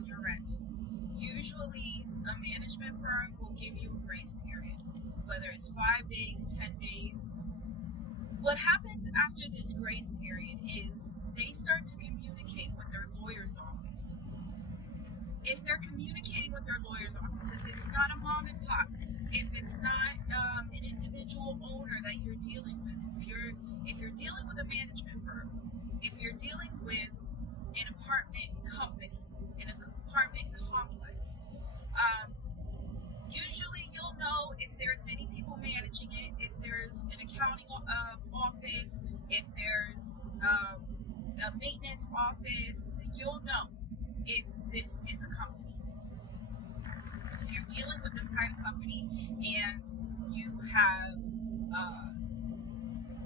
on your rent. Usually, a management firm will give you a grace period, whether it's 5 days, 10 days. What happens after this grace period is they start to communicate with their lawyer's office. If they're communicating with their lawyer's office, if it's not a mom and pop, if it's not an individual owner that you're dealing with, if you're dealing with a management firm, if you're dealing with an apartment company, an apartment complex, usually you'll know if there's many people managing it, if there's an accounting office, if there's a maintenance office, you'll know if this is a company. If you're dealing with this kind of company and you have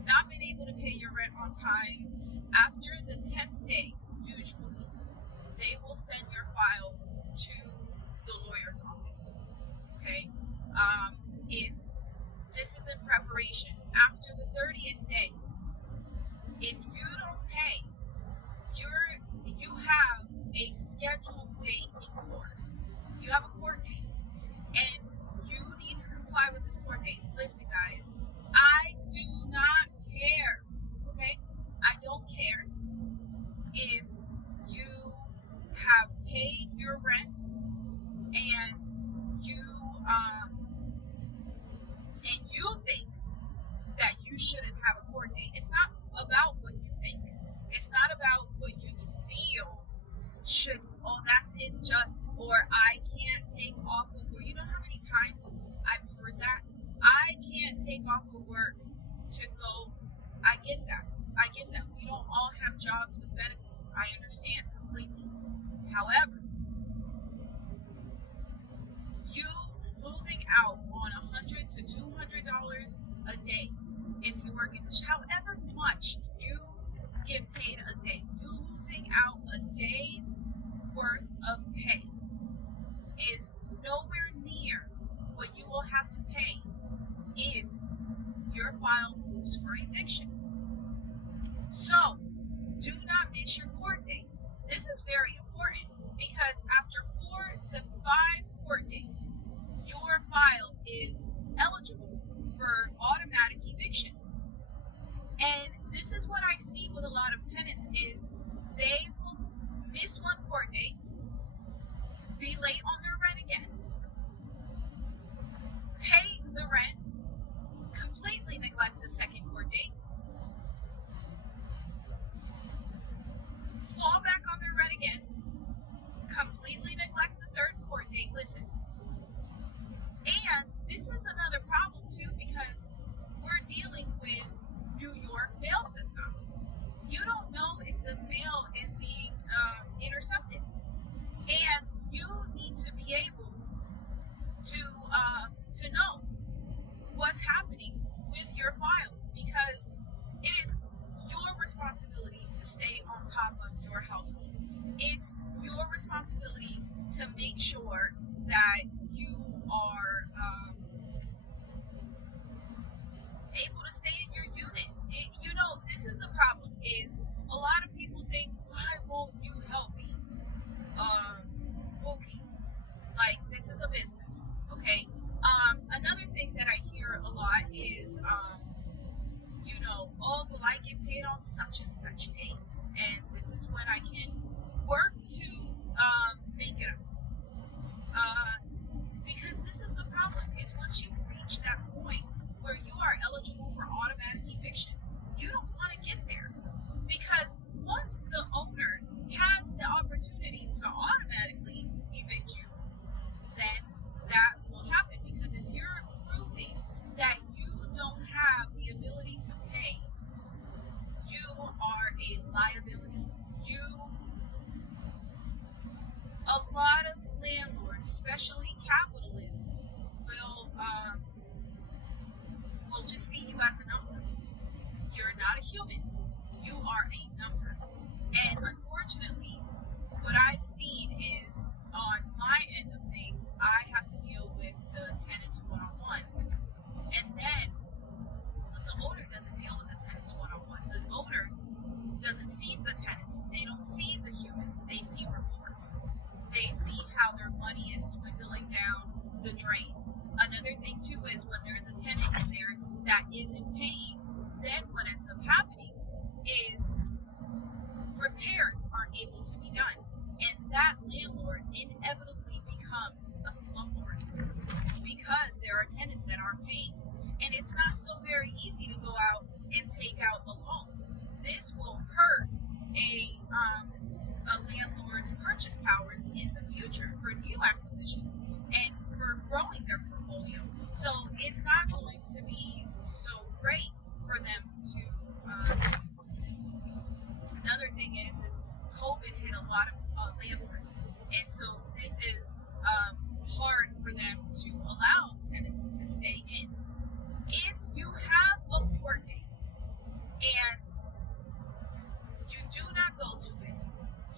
not been able to pay your rent on time, after the 10th day, usually, they will send your file to the lawyer's office. Okay? If this is in preparation, after the 30th day, if you don't pay, you have a scheduled date in court. You have a court date, and you need to comply with this court date. Listen, guys, I do not care, okay? I don't care if you have paid your rent and you think that you shouldn't have a court date. It's not about what you think. It's not about what you feel should, oh, that's unjust, or I can't take off of work. You know how many times I've heard that? I can't take off of work to go. I get that. We don't all have jobs with benefits. I understand completely. However, you losing out on $100 to $200 a day if you work in however much you get paid a day, you losing out a day's worth of pay is nowhere near what you will have to pay if your file moves for eviction. So, do not miss your court date. This is very important because after 4 to 5 court dates, your file is eligible for automatic eviction. And this is what I see with a lot of tenants is they will miss one court date, be late on their rent again, pay the rent, completely neglect the second court date, fall back on their rent again, completely neglect the third court date. Listen, and this is another problem too because we're dealing with New York mail system. You don't know if the mail is being intercepted, and you need to be able to know what's happening with your file because it is your responsibility to stay on top of your household. It's your responsibility to make sure that you are able to stay in your unit. This is the problem is a lot of people think, why won't you help me? Okay. Like, this is a business, okay? Another thing that I hear a lot is, oh, well, I get paid on such and such date, and this is when I can work to make it up. Because this is the problem, is once you reach that point where you are eligible for automatic eviction, you don't want to get there. Because once the owner has the opportunity to automatically evict you, then that will happen. Because if you're proving that you don't have the ability to pay, you are a liability. A lot of landlords, especially capitalists, will just see you as a number. You're not a human. You are a number. And unfortunately, what I've seen is on my end of things, I have to deal with the tenants one-on-one. And then the owner doesn't deal with the tenants one-on-one. The owner doesn't see the tenants. They don't see the humans. They see reports. They that isn't paying, then what ends up happening is repairs aren't able to be done. And that landlord inevitably becomes a slumlord because there are tenants that aren't paying. And it's not so very easy to go out and take out a loan. This will hurt a landlord's purchase powers in the future for new acquisitions and for growing their portfolio. So it's not going to be so great for them to do this. Another thing is COVID hit a lot of landlords, and so this is hard for them to allow tenants to stay in. If you have a court date and you do not go to it,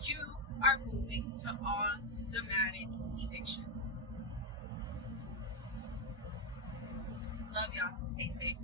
you are moving to automatic eviction. Love y'all. Stay safe.